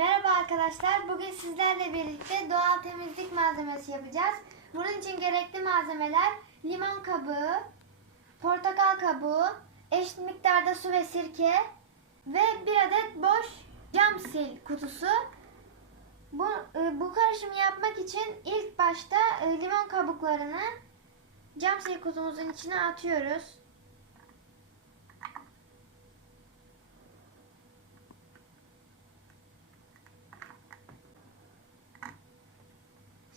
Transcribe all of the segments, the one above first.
Merhaba arkadaşlar. Bugün sizlerle birlikte doğal temizlik malzemesi yapacağız. Bunun için gerekli malzemeler limon kabuğu, portakal kabuğu, eşit miktarda su ve sirke ve bir adet boş cam sil kutusu. Bu, e, bu karışımı yapmak için ilk başta e, limon kabuklarını cam sil kutumuzun içine atıyoruz.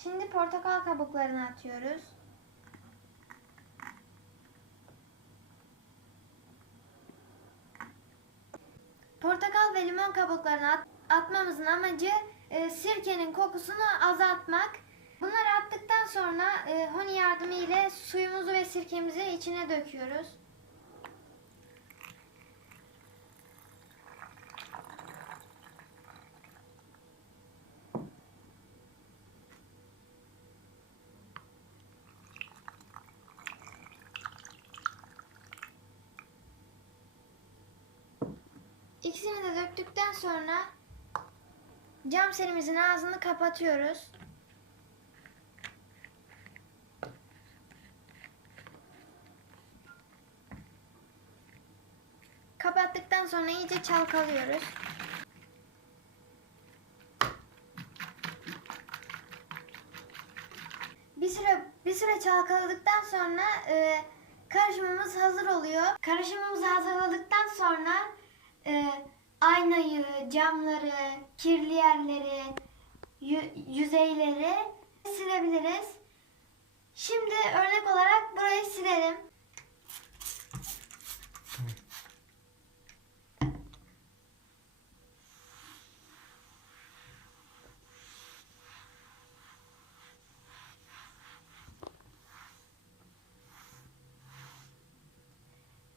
Şimdi portakal kabuklarını atıyoruz. Portakal ve limon kabuklarını at- atmamızın amacı e, sirkenin kokusunu azaltmak. Bunları attıktan sonra e, honi yardımı ile suyumuzu ve sirkemizi içine döküyoruz. İkisini de döktükten sonra cam serimizin ağzını kapatıyoruz. Kapattıktan sonra iyice çalkalıyoruz. Bir süre bir süre çalkaladıktan sonra e, karışımımız hazır oluyor. Karışımımızı hazırladıktan sonra aynayı, camları, kirli yerleri, yü- yüzeyleri silebiliriz. Şimdi örnek olarak burayı silelim.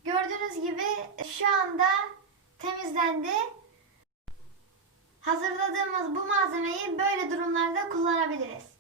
Gördüğünüz gibi şu anda temizlendi. Hazırladığımız bu malzemeyi böyle durumlarda kullanabiliriz.